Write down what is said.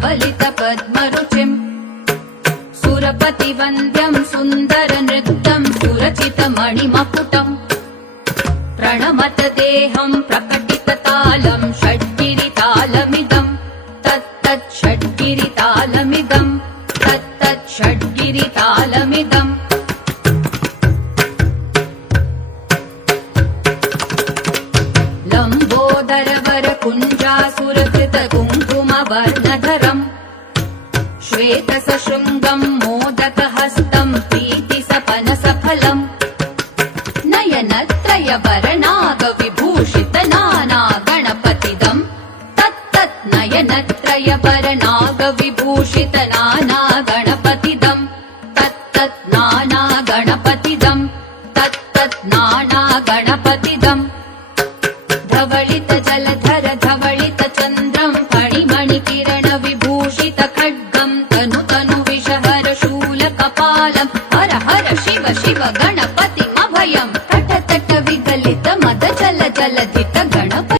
धवलित पद्मरुचिम् सुरपतिवन्द्यम् सुन्दर नृत्यम् सुरचित मणिमकुटम् प्रणमत देहम् प्रकटिततालम् षड्गिरितालमिदम् तत्तत् षड्गिरितालमिदम् तत्तत् षड्गिरितालमिदम् लम्बोदरवर कुञ्जासुरकृत कुङ्कुमवर्णधरम् श्वेतसशृङ्गम् मोदकहस्तम् प्रीतिसपनसफलम् नयनत्रयवरनागविभूषित नाना गणपतिदम् तत्तत् नयनत्रयवरनागविभूषित नाना गणपतिदम् तत्तत् नाना गणपतिदम् तत्तत् नाना गणपतिदम् धवलित जलधर धवलित चन्द्रम् फणिमणिकिरण विभूषित खड्ग